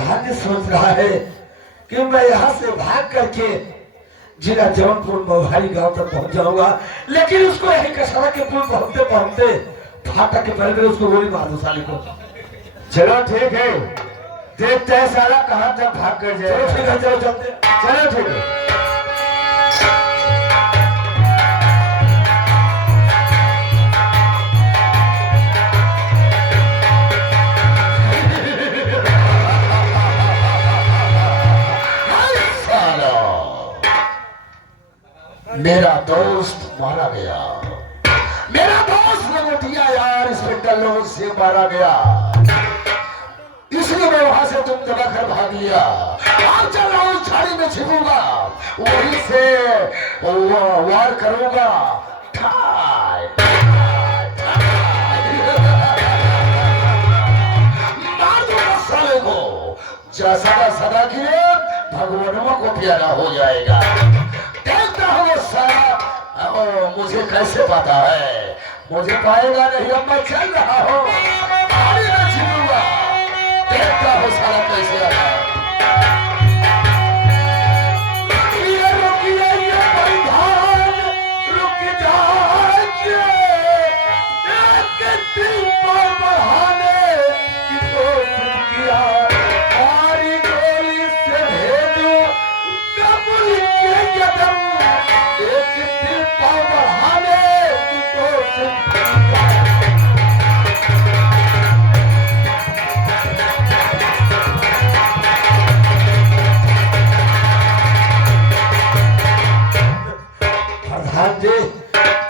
प्रधान जी सोच रहा है कि मैं यहाँ से भाग करके जिला जौनपुर मोहारी गांव तक पहुंच जाऊंगा, लेकिन उसको यही कसारा के पुल पहुंचते पहुंचते फाटक के पहले उसको गोली मार दो साले को। चलो ठीक है, देखते हैं साला कहाँ तक भाग कर जाए। चलो ठीक है, चलो चलते। चलो ठीक है। मेरा दोस्त मारा गया, मेरा दोस्त लंगोटिया यार इंस्पेक्टर लोगों से मारा गया, इसलिए मैं वहां से तुम दबाकर भाग लिया। अब चल रहा हूँ झाड़ी में छिपूंगा, वहीं से वार करूंगा। ठाई, ठाई, ठाई। मार दूंगा साले को, सदा सदा के लिए भगवानों को प्यारा हो जाएगा। देखता हूँ सारा मुझे कैसे पता है, मुझे पाएगा नहीं। अब मैं चल रहा हूँ, गाड़ी में छिपूंगा, देखता हूँ सारा कैसे आता है।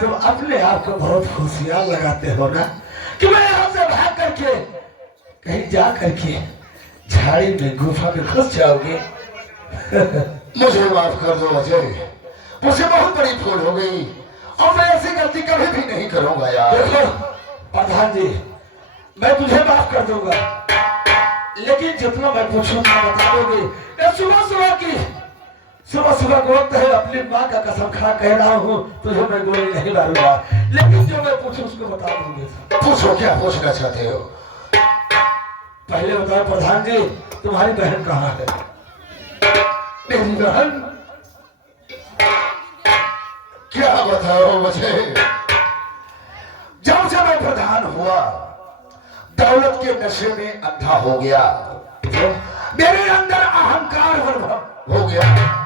तुम अपने आप को बहुत होशियार लगाते हो ना कि मैं यहाँ से भाग करके कहीं जा करके झाड़ी में गुफा में घुस जाओगे। मुझे माफ कर दो अजय, मुझे बहुत बड़ी भूल हो गई और मैं ऐसी गलती कभी भी नहीं करूंगा यार। देखो प्रधान जी, मैं तुझे माफ कर दूंगा, लेकिन जितना मैं पूछूंगा बता दोगे। सुबह सुबह को वक्त है, अपनी माँ का कसम खा कह रहा हूँ तुझे मैं गोली नहीं मारूंगा, लेकिन जो मैं पूछूं उसको बता दोगे। पूछो, क्या पूछना चाहते हो? पहले बताओ प्रधान जी, तुम्हारी बहन कहाँ है? मेरी बहन? क्या बताओ मुझे? जब से मैं प्रधान हुआ दौलत के नशे में अंधा हो गया, मेरे अंदर अहंकार हो गया।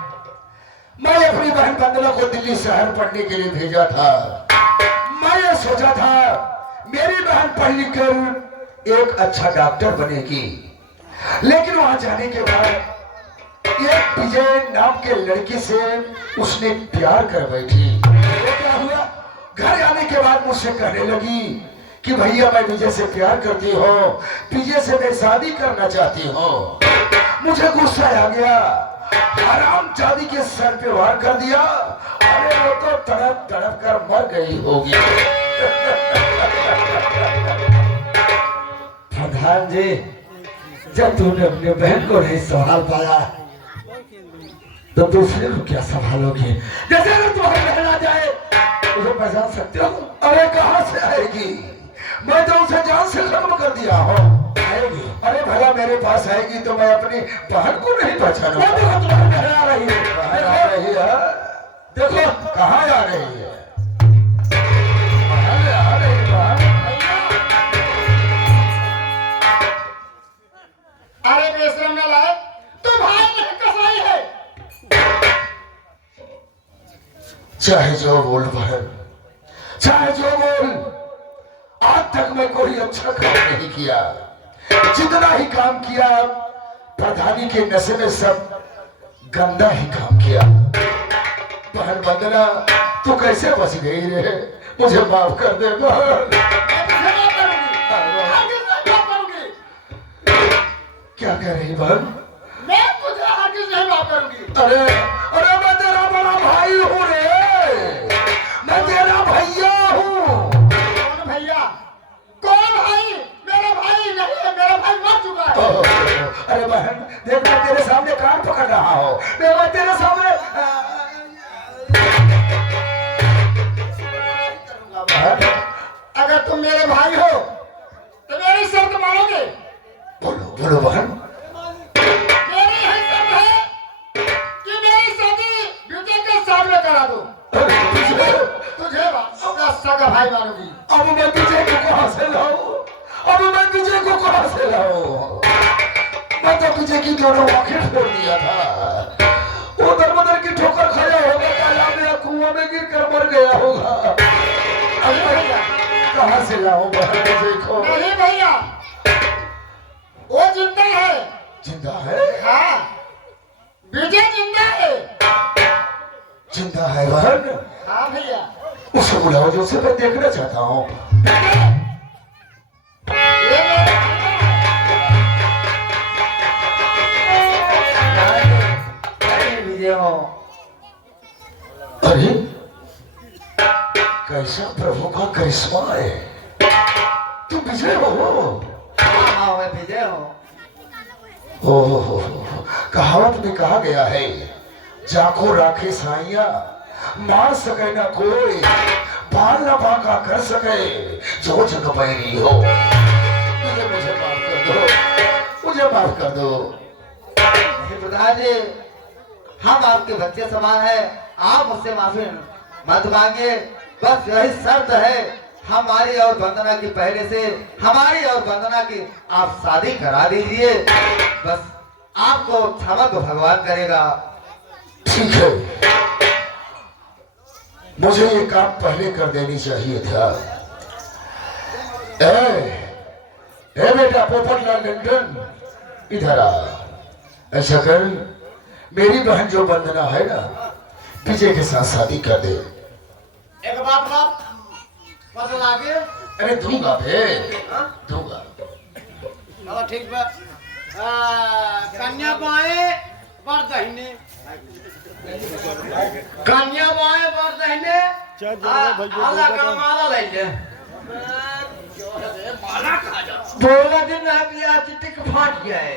मैं अपनी बहन बंदला को दिल्ली शहर पढ़ने के लिए भेजा था। मैं ये सोचा था मेरी बहन पढ़ लिख कर एक अच्छा डॉक्टर बनेगी, लेकिन वहां जाने के बाद एक विजय नाम के लड़की से उसने प्यार कर बैठी। तो क्या हुआ, घर आने के बाद मुझसे कहने लगी कि भैया मैं विजय से प्यार करती हूँ, विजय से मैं शादी करना चाहती हूँ। मुझे गुस्सा आ गया, हराम जादी के सर पे वार कर दिया। अरे वो तो तड़प तड़प कर मर गई होगी। प्रधान जी, जब तुमने अपनी बहन को नहीं संभाल पाया तो दूसरे को क्या संभालोगे? जैसे अगर तुम्हारी बहन आ जाए उसे पहचान सकते हो? अरे कहाँ से आएगी, मैं तो उसे जान से खत्म कर दिया हूँ। आएगी? अरे भला मेरे पास आएगी तो मैं अपनी बहन को नहीं पहचानूंगा। देखो तुम्हारी बहन आ रही है, आ रही है। देखो कहाँ आ रही है, आ रही है। अरे बेशरम नालायक, तू भाई नहीं कसाई है। चाहे जो बोल बहन, चाहे जो बोल, आज तक मैं कोई अच्छा काम नहीं किया। जितना ही काम किया प्रधानी के नशे में सब गंदा ही काम किया। बहन वंदना, तू कैसे बच गई रे? मुझे माफ कर दे बहन। क्या कह रही बहन? मैं तुझे हरगिज़ नहीं माफ करूंगी। अरे अरे मैं तेरा बड़ा भाई हूँ रे, मैं तेरा भैया हूँ। कौन भैया? कौन भाई? मेरा भाई नहीं है, मेरा भाई मर चुका है। अरे बहन देख, मैं तेरे सामने कान पकड़ रहा हूँ, मैं तेरे सामने अगर तुम मेरे भाई हो तो मेरी शर्त मानोगे? बोलो बोलो बहन। विजय की दोनों आंखें फोड़ दिया था। वो दरबदर की ठोकर खाया होगा, तालाब या कुआं में गिर कर मर गया होगा। अब मैं कहां से लाऊं बहन विजय को? नहीं भैया, वो जिंदा है। जिंदा है? हाँ, विजय जिंदा है। जिंदा है बहन? हाँ भैया। उसे बुलाओ, जो उसे मैं देखना चाहता हूँ। ये मेरा विजय हो। अरे कैसा प्रभु का करिश्मा है, तुम विजय हो? हाँ मैं विजय हो। हो कहावत में कहा गया है, जाको राखे साइया मार सके ना कोई, बाल न बाका कर सके जो जग पैरी हो। मुझे माफ कर दो, मुझे माफ कर दो। प्रधान जी, हम आपके बच्चे समान है, आप मुझसे माफी मत मांगिए। बस यही शर्त है, हमारी और वंदना की पहले से हमारी और वंदना की आप शादी करा दीजिए। बस आपको क्षमा तो भगवान करेगा। ठीक है, मुझे ये काम पहले कर देनी चाहिए था। ए बेटा पोपटलाल लंदन, इधर आ। ऐसा कर, मेरी बहन जो वंदना है ना, विजय के साथ शादी कर दे। एक बात पता लागे। अरे दूंगा बे, दूंगा। हाँ ठीक बा। कन्या बाएं बर दाहिने, कन्या बाएं बर दाहिने। आला का माला ले ले। माला खा जा। 16 दिन अभी आज टिक फाट गया है।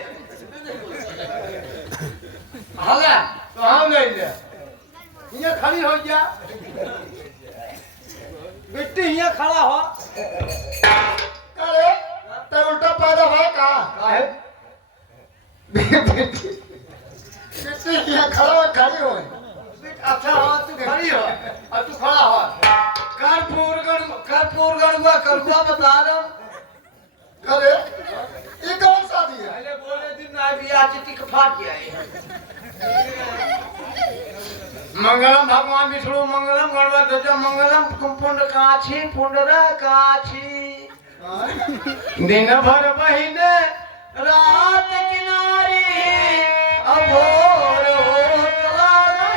हाला तो हम ले ले। ये खड़ी हो जा। बेटी यहाँ खड़ा हो। अरे तो उल्टा पैदा है का? काहे? बेटी यहाँ खड़ा हो, खड़ी हो। अच्छा हाँ, तू खड़ी हो और तू खड़ा हो। कर्पूर गणुआ करुआ बता रहा हूँ। अरे ये कौन शादी है? पहले बोले दिन अभी आज टिक फाट गया है। मंगलम भगवान विष्णु मंगलम गणपति मंगलम पुंड काछी पुंडरा काछी। दिन भर बहिने रात किनारी अभोर होत लागे।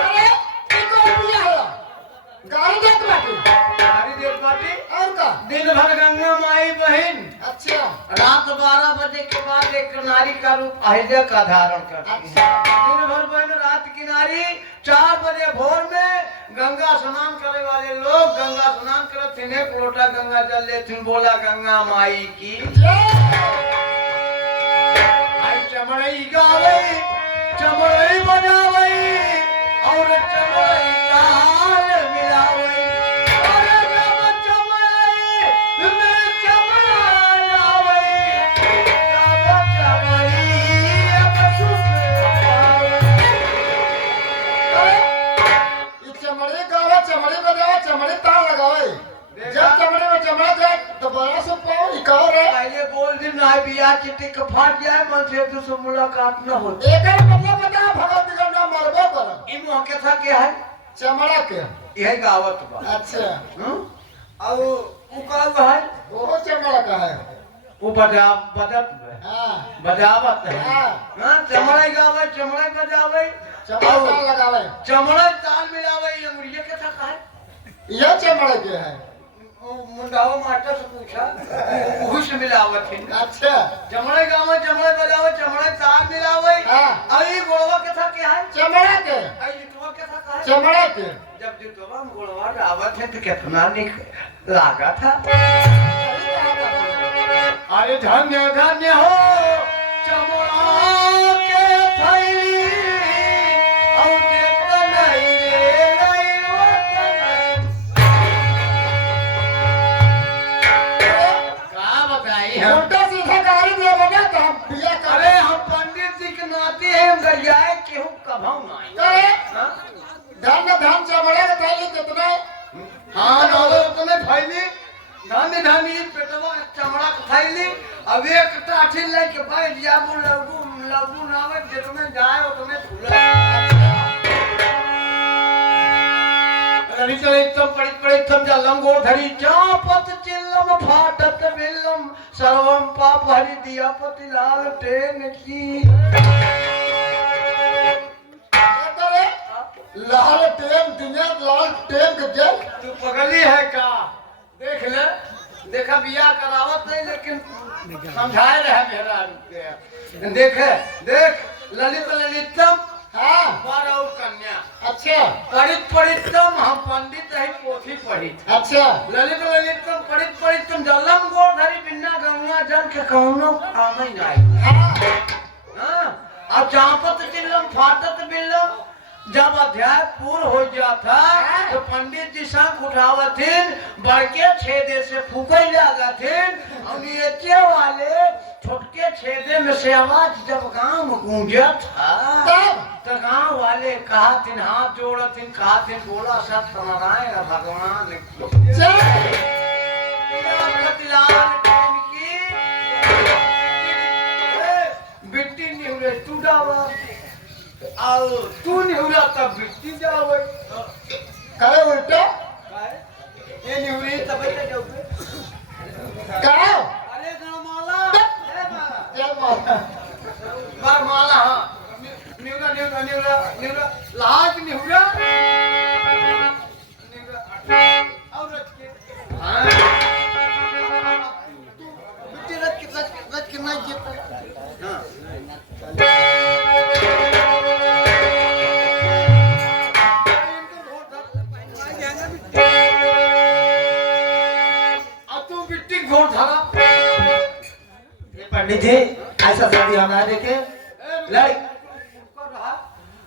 अरे ये कौन पिया है? गाड़ी देख बाटी। गाड़ी देख बाटी और का? दिन भर गंगा माई बहन अच्छा रात 12 बजे के बाद एक नारी का रूप अहिल्या का धारण करती है। दिन भर बहन रात किनारी 4 बजे भोर में गंगा स्नान करे वाले लोग गंगा स्नान करते हैं। एक लोटा गंगा जल लेते, बोला गंगा माई की आई। चमड़ई गावे चमड़ई बजावे और चमड़ई ताल मिलावे। अरे जब चमड़ई में चमड़ा जावे, तब चमड़ई अब सुख पावे। ये चमड़े गावा, चमड़े बजावा, चमड़े ताल लगावे। जब चमड़े में चमड़ा जाए तो बड़ा से पाओ इकाओ रे। पहले बोल दिन ना बिया चिट्ठी का फाट जाए, मन से तुझसे मुलाकात न हो। एकर मतलब बता, भगवती का नाम मरबो कर। ई मुँह के था क्या है? चमड़ा के। यही गावत बा। अच्छा अब वो का है? वो चमड़ा का है। वो बजत में हाँ बजावत है। हाँ। हाँ, चमड़ा गावे चमड़ा बजावे, चमड़ा ताल लगावे। चमड़ा ताल मिलावे। ये मुर्गे के था का है? यह चमड़े के है। मुंडाओ मास्टर से पूछा, उहुस मिलावत है। अच्छा चमड़े गावे चमड़े बजावे चमड़े ताल मिलावे। हाँ। अरे गोड़वा के था क्या है? चमड़ा के। अरे जुतवा के था का है? चमड़ा के। जब जुतवा में गोड़वा रावत है तो कितना निक लागा था। अरे धन्य धन्य हो चमड़ा के थैली और जेतना नहीं रे नहीं का बताई हम। उल्टा सीधा गाड़ी दे बना तो हम बिया कर। अरे हम पंडित जी के नाते हैं, गरियाए केहू कभाऊ नहीं। अरे हाँ? धन चमड़े के थैली कितना है? हाँ, नौलो तुम्हें फैली धानी धानी पेटवा चमड़ा थैली अब एक टाठी लेके बैठ जाबू लगू लगू नावे जितने जाए उतने झूला ललितम पड़ितम जलम गोधरी चापत चिल्लम फाटत बिल्लम सर्वम पाप हरि दिया पति लाल टेन की लाल टेम दिया लाल टेम के जल तू पगली है का देख ले देखा बिया करावत नहीं लेकिन समझाए रहे मेरा रुपया देखे देख ललितम हाँ वर और कन्या अच्छा पढ़ितम हम पंडित है पोथी पढ़ित अच्छा ललितम पढ़ितम जलम गोधरी बिना गंगा जल के कौनो काम ही नहीं हाँ हाँ अब चापत चिल्लम फाटत बिल्लम जब अध्याय पूर्ण हो जाता तो पंडित जी शंख उठावथिन बड़के छेदे से फूके लागथिन और नीचे वाले छोटके छेदे में से आवाज जब गांव में गूंजत तो गांव वाले कहथिन हाथ जोड़थिन कहथिन बोला सत्यनारायण भगवान की बिट्टी निहुरे तू डावा और तू निहुरा तब बिट्टी जावे करे उल्टा ये निहुरी तब जाओगे का अरे गणमाला जय माता गणमाला हाँ निहुरा निहुरा निहुरा निहुरा लाज निहुरा और रख के हाँ बिट्टी रख के नहीं जीता हाँ पंडित जी ऐसा शादी हम ना देखे लड़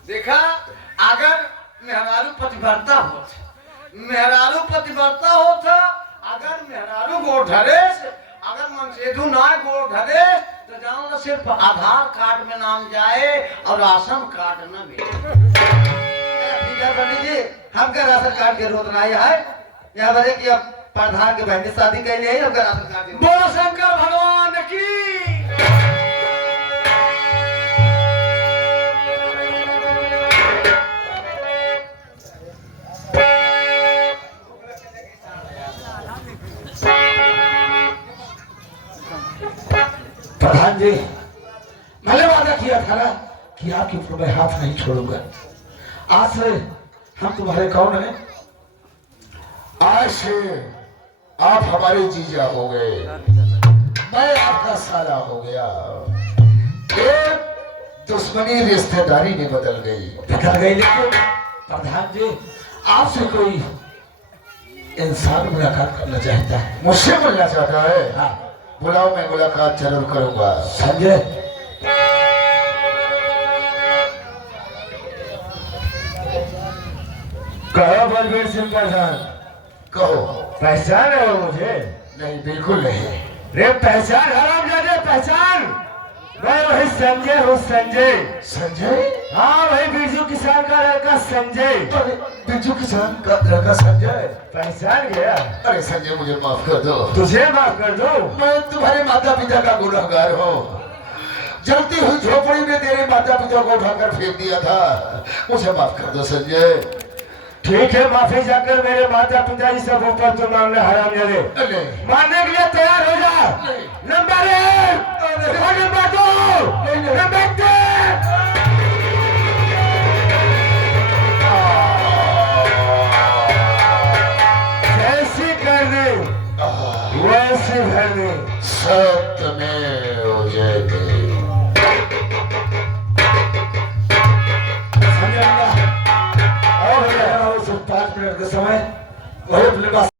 देखा अगर मेहरारू पतिव्रता होता अगर मेहरारू गोड़ धरे अगर मनसेधु ना गोड़ धरे तो जान लो सिर्फ आधार कार्ड में नाम जाए और राशन कार्ड न मिले पंडित जी हमका राशन कार्ड की जरूरत नहीं है यहाँ पर कि अब प्रधान के बहन की शादी के लिए हमका राशन कार्ड बोलो शंकर भगवान की प्रधान जी मैंने वादा किया था ना कि आपके ऊपर मैं हाथ नहीं छोड़ूंगा। आज से हम तुम्हारे कौन हैं? आज से आप हमारे जीजा हो गए, मैं आपका साला हो गया। एक दुश्मनी रिश्तेदारी में बदल गई लेकिन प्रधान जी आपसे कोई इंसान मुलाकात करना चाहता है। मुझसे मिलना चाहता है? हाँ बुलाओ, मैं मुलाकात जरूर करूंगा। संजय कहो बलबीर सिंह प्रधान, कहो। पहचान है वो मुझे? नहीं बिल्कुल नहीं। रे पहचान हरामजादे पहचान, मैं वही संजय हूँ। संजय संजय? हाँ वही बिरजू किसान का लड़का संजय। अरे बिरजू किसान का लड़का संजय? पहचान गया? अरे संजय मुझे माफ कर दो। तुझे माफ कर दो? मैं तुम्हारे माता पिता का गुनहगार हूँ। जलती हुई झोपड़ी में तेरे माता पिता को उठाकर फेंक दिया था, मुझे माफ कर दो संजय। ठीक है माफी जाकर मेरे माता पिता जी सब ऊपर तो मामले हरामजादे मारने के लिए तैयार हो जा। नंबर 1 और नंबर 2 नंबर 3 जैसी करनी वैसी भरनी। सत्य में हो जाएगी।